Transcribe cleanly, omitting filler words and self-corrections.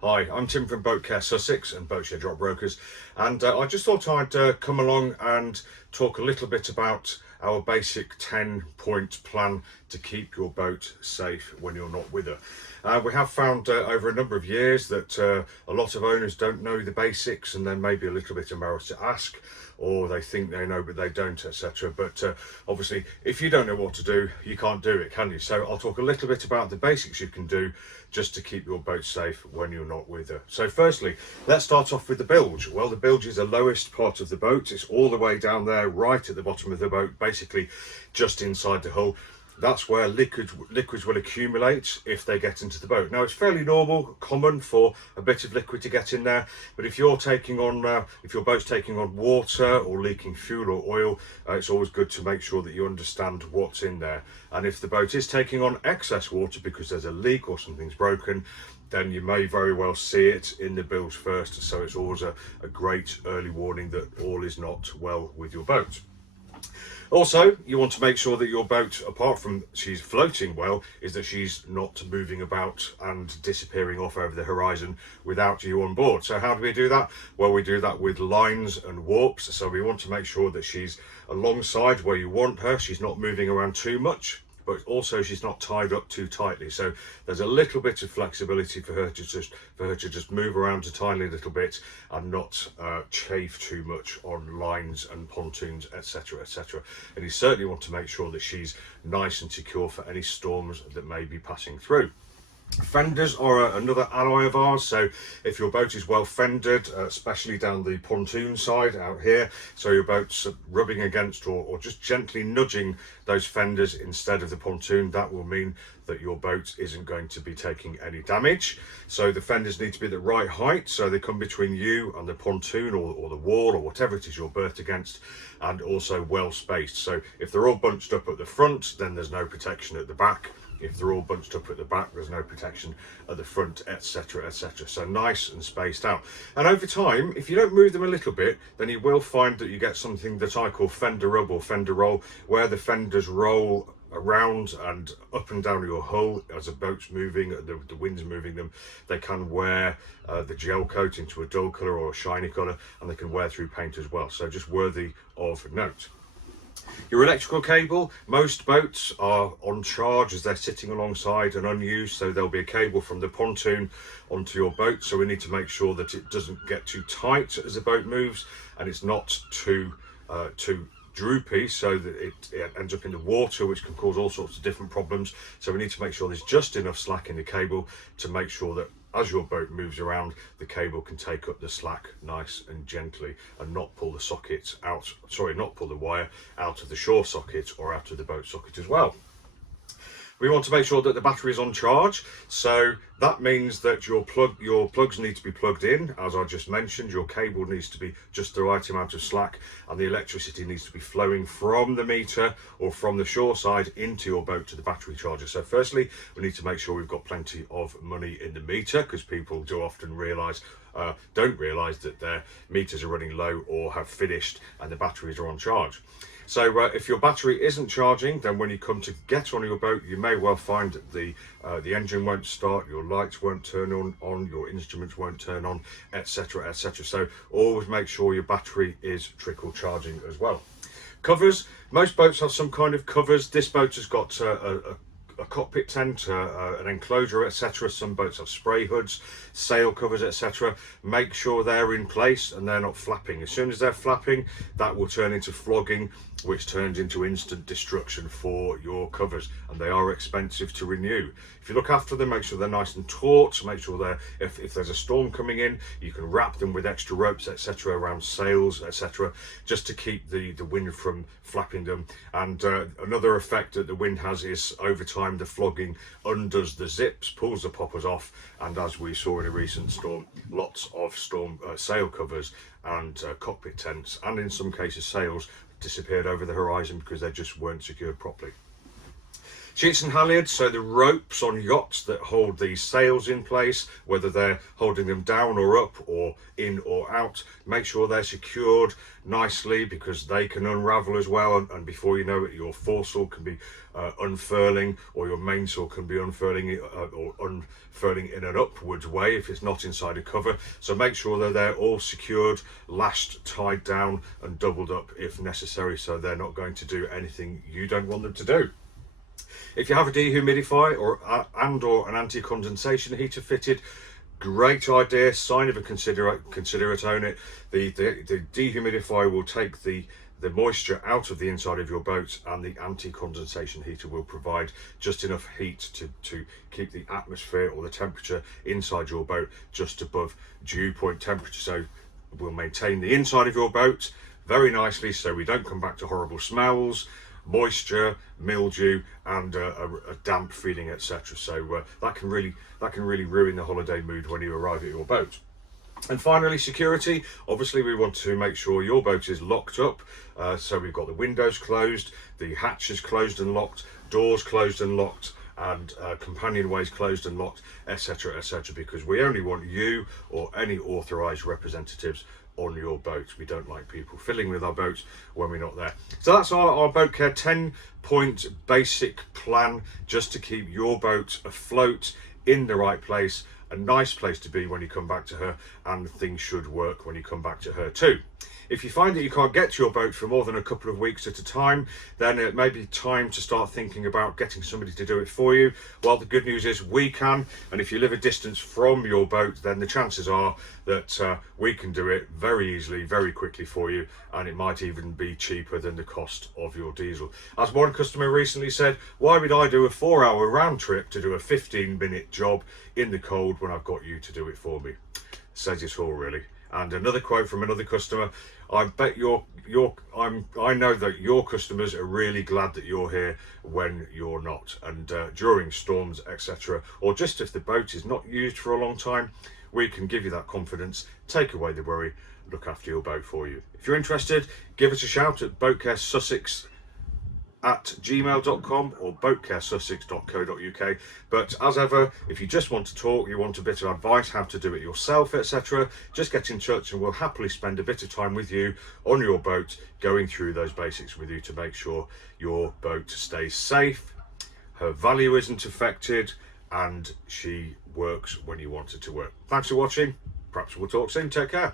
Hi, I'm Tim from Boatcare Sussex and Boatshare Drop Brokers, and I just thought I'd come along and talk a little bit about our basic 10-point plan to keep your boat safe when you're not with her. We have found over a number of years that a lot of owners don't know the basics, and then maybe a little bit embarrassed to ask, or they think they know but they don't, etc. But obviously, if you don't know what to do, you can't do it, can you? So I'll talk a little bit about the basics you can do just to keep your boat safe when you're not with her. So firstly, let's start off with the bilge. Well, the bilge is the lowest part of the boat. It's all the way down there, right at the bottom of the boat, basically just inside the hull. That's where liquids will accumulate if they get into the boat. Now, it's fairly normal, common for a bit of liquid to get in there, but if you're taking on, if your boat's taking on water or leaking fuel or oil, it's always good to make sure that you understand what's in there. And if the boat is taking on excess water because there's a leak or something's broken, then you may very well see it in the bilge first. So it's always a great early warning that all is not well with your boat. Also, you want to make sure that your boat, apart from she's floating well, is that she's not moving about and disappearing off over the horizon without you on board. So how do we do that? Well, we do that with lines and warps. So we want to make sure that she's alongside where you want her. She's not moving around too much, but also she's not tied up too tightly. So there's a little bit of flexibility for her to just move around a tiny little bit and not chafe too much on lines and pontoons, etc., etc. And you certainly want to make sure that she's nice and secure for any storms that may be passing through. Fenders are another ally of ours. So if your boat is well fendered, especially down the pontoon side out here, so your boat's rubbing against or just gently nudging those fenders instead of the pontoon, that will mean that your boat isn't going to be taking any damage. So the fenders need to be the right height, so they come between you and the pontoon or the wall or whatever it is you're berthed against, and also well spaced. So if they're all bunched up at the front, then there's no protection at the back. If they're all bunched up at the back, there's no protection at the front, etc., etc. So nice and spaced out. And over time, if you don't move them a little bit, then you will find that you get something that I call fender rub or fender roll, where the fenders roll around and up and down your hull as the boat's moving, the wind's moving them. They can wear the gel coat into a dull colour or a shiny colour, and they can wear through paint as well. So just worthy of note. Your electrical cable, most boats are on charge as they're sitting alongside and unused, so there'll be a cable from the pontoon onto your boat. So we need to make sure that it doesn't get too tight as the boat moves, and it's not too droopy so that it ends up in the water, which can cause all sorts of different problems. So we need to make sure there's just enough slack in the cable to make sure that as your boat moves around, the cable can take up the slack nice and gently and not pull the socket out, not pull the wire out of the shore socket or out of the boat socket as well. We want to make sure that the battery is on charge, so that means that your plugs need to be plugged in, as I just mentioned. Your cable needs to be just the right amount of slack, and the electricity needs to be flowing from the meter or from the shore side into your boat to the battery charger. So firstly, we need to make sure we've got plenty of money in the meter, because people do often don't realise that their meters are running low or have finished and the batteries are on charge. So if your battery isn't charging, then when you come to get on your boat, you may well find that the engine won't start, your lights won't turn on, your instruments won't turn on, etc., etc. So always make sure your battery is trickle charging as well. Covers, most boats have some kind of covers. This boat has got a cockpit tent, an enclosure, etc. Some boats have spray hoods, sail covers, etc. Make sure they're in place and they're not flapping. As soon as they're flapping, that will turn into flogging, which turns into instant destruction for your covers, and they are expensive to renew. If you look after them, make sure they're nice and taut, make sure they're, if there's a storm coming in, you can wrap them with extra ropes, etc., around sails, etc., just to keep the wind from flapping them. And another effect that the wind has is, over time, the flogging undoes the zips, pulls the poppers off, and as we saw in a recent storm, lots of sail covers and cockpit tents, and in some cases sails, disappeared over the horizon because they just weren't secured properly. Sheets and halyards, so the ropes on yachts that hold these sails in place, whether they're holding them down or up or in or out, make sure they're secured nicely, because they can unravel as well, and before you know it, your foresail can be unfurling, or your mainsail can be unfurling or unfurling in an upwards way if it's not inside a cover. So make sure that they're all secured, lashed, tied down and doubled up if necessary, so they're not going to do anything you don't want them to do. If you have a dehumidifier or an anti-condensation heater fitted, great idea, sign of a considerate own it. The dehumidifier will take the moisture out of the inside of your boat, and the anti-condensation heater will provide just enough heat to keep the atmosphere or the temperature inside your boat just above dew point temperature. So we'll maintain the inside of your boat very nicely, so we don't come back to horrible smells, moisture, mildew and a damp feeling, etc. So that can really ruin the holiday mood when you arrive at your boat. And finally, security. Obviously we want to make sure your boat is locked up, so we've got the windows closed, the hatches closed and locked, doors closed and locked, and companionways closed and locked, etc, etc, because we only want you or any authorized representatives on your boat. We don't like people fiddling with our boats when we're not there. So that's our Boatcare 10-point basic plan, just to keep your boat afloat, in the right place, a nice place to be when you come back to her, and things should work when you come back to her too. If you find that you can't get to your boat for more than a couple of weeks at a time, then it may be time to start thinking about getting somebody to do it for you. Well, the good news is we can, and if you live a distance from your boat, then the chances are that we can do it very easily, very quickly for you, and it might even be cheaper than the cost of your diesel. As one customer recently said, why would I do a 4-hour round trip to do a 15-minute job in the cold when I've got you to do it for me? Says it all, really. And another quote from another customer: I bet I know that your customers are really glad that you're here when you're not, and during storms, etc, or just if the boat is not used for a long time, we can give you that confidence, take away the worry, look after your boat for you. If you're interested, give us a shout at Boatcare Sussex @gmail.com or boatcaresussex.co.uk. But as ever, if you just want to talk, you want a bit of advice how to do it yourself, etc, just get in touch and we'll happily spend a bit of time with you on your boat, going through those basics with you to make sure your boat stays safe, her value isn't affected, and she works when you want it to work. Thanks for watching. Perhaps we'll talk soon. Take care.